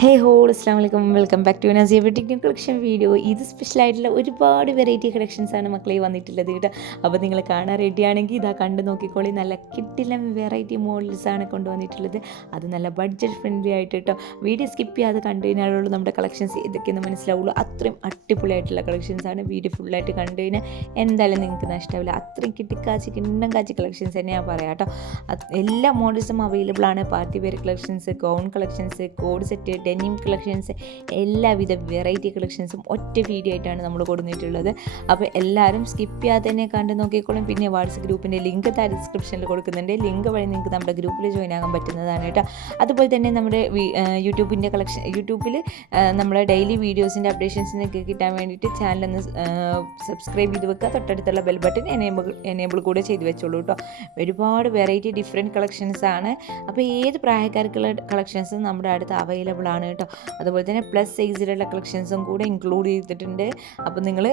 ഹേ ഹോൾ അസ്സാം വലൈക്കും welcome back to Nasiya wedding collection video. ഇത് സ്പെഷ്യലായിട്ടുള്ള ഒരുപാട് വെറൈറ്റി കളക്ഷൻസാണ് മക്കളെ വന്നിട്ടുള്ളത് കേട്ടോ. അപ്പോൾ നിങ്ങൾ കാണാൻ റെഡിയാണെങ്കിൽ ഇതാ കണ്ടു നോക്കിക്കോളി. നല്ല കിട്ടില്ല വെറൈറ്റി മോഡൽസാണ് കൊണ്ടുവന്നിട്ടുള്ളത്. അത് നല്ല ബഡ്ജറ്റ് ഫ്രണ്ട്ലി ആയിട്ട് കേട്ടോ. വീഡിയോ സ്കിപ്പ് ചെയ്യാതെ കണ്ടു കഴിഞ്ഞാലുള്ളൂ നമ്മുടെ കളക്ഷൻസ് ഇതൊക്കെയെന്ന് മനസ്സിലാവുള്ളൂ. അത്രയും അടിപൊളിയായിട്ടുള്ള കളക്ഷൻസാണ്. വീഡിയോ ഫുള്ളായിട്ട് കണ്ടു കഴിഞ്ഞാൽ എന്തായാലും നിങ്ങൾക്ക് നഷ്ടമാവില്ല. അത്രയും കിണ്ണം കാച്ചി കളക്ഷൻസ് തന്നെ ഞാൻ പറയാം കേട്ടോ. എല്ലാ മോഡൽസും അവൈലബിൾ ആണ്. Party wear collections, gown collections, code set, denim collections, എല്ലാവിധ വെറൈറ്റി കളക്ഷൻസും ഒറ്റ വീഡിയോ ആയിട്ടാണ് നമ്മൾ കൊടുത്തിട്ടുള്ളത്. അപ്പോൾ എല്ലാവരും സ്കിപ്പ് ചെയ്യാതെ തന്നെ കണ്ടു നോക്കിക്കോളും. പിന്നെ വാട്സപ്പ് ഗ്രൂപ്പിൻ്റെ ലിങ്ക് താഴെ ഡിസ്ക്രിപ്ഷനിൽ കൊടുക്കുന്നുണ്ട്. ലിങ്ക് വഴി നിങ്ങൾക്ക് നമ്മുടെ ഗ്രൂപ്പിൽ ജോയിൻ ആകാൻ പറ്റുന്നതാണ് കേട്ടോ. അതുപോലെ തന്നെ നമ്മുടെ യൂട്യൂബിൽ നമ്മുടെ ഡെയിലി വീഡിയോസിൻ്റെ അപ്ഡേഷൻസിനൊക്കെ കിട്ടാൻ വേണ്ടിയിട്ട് ചാനലൊന്ന് സബ്സ്ക്രൈബ് ചെയ്ത് വെക്കുക. തൊട്ടടുത്തുള്ള ബെൽ ബട്ടൺ എനേബിൾ കൂടെ ചെയ്ത് വെച്ചോളൂ കേട്ടോ. ഒരുപാട് വെറൈറ്റി ഡിഫറെൻറ്റ് കളക്ഷൻസ് ആണ്. അപ്പോൾ ഏത് പ്രായക്കാർക്കുള്ള കളക്ഷൻസും നമ്മുടെ അടുത്ത് അവൈലബിൾ ആണ് കേട്ടോ. അതുപോലെ തന്നെ പ്ലസ് സൈസിലുള്ള കളക്ഷൻസും കൂടെ ഇൻക്ലൂഡ് ചെയ്തിട്ടുണ്ട്. അപ്പോൾ നിങ്ങൾ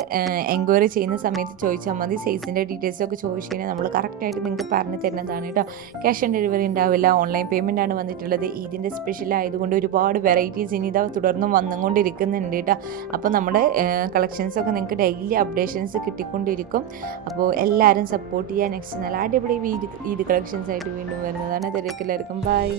എൻക്വയറി ചെയ്യുന്ന സമയത്ത് ചോദിച്ചാൽ മതി. സൈസിൻ്റെ ഡീറ്റെയിൽസൊക്കെ ചോദിച്ചു കഴിഞ്ഞാൽ നമ്മൾ കറക്റ്റായിട്ട് നിങ്ങൾക്ക് പറഞ്ഞു തരുന്നതാണ് കേട്ടോ. ക്യാഷ് ഓൺ ഡെലിവറി ഉണ്ടാവില്ല, ഓൺലൈൻ പേയ്മെൻ്റ് ആണ് വന്നിട്ടുള്ളത്. ഇതിൻ്റെ സ്പെഷ്യൽ ആയതുകൊണ്ട് ഒരുപാട് വെറൈറ്റീസ് ഇനി ഇതാ തുടർന്നും വന്നുകൊണ്ടിരിക്കുന്നുണ്ട് കേട്ടോ. അപ്പോൾ നമ്മുടെ കളക്ഷൻസൊക്കെ നിങ്ങൾക്ക് ഡെയിലി അപ്ഡേഷൻസ് കിട്ടിക്കൊണ്ടിരിക്കും. അപ്പോൾ എല്ലാവരും സപ്പോർട്ട് ചെയ്യുക. നെക്സ്റ്റ് നല്ല അടിപൊളി ഈദ് കളക്ഷൻസ് ആയിട്ട് വീണ്ടും വരുന്നതാണ്. എല്ലാവർക്കും ബൈ.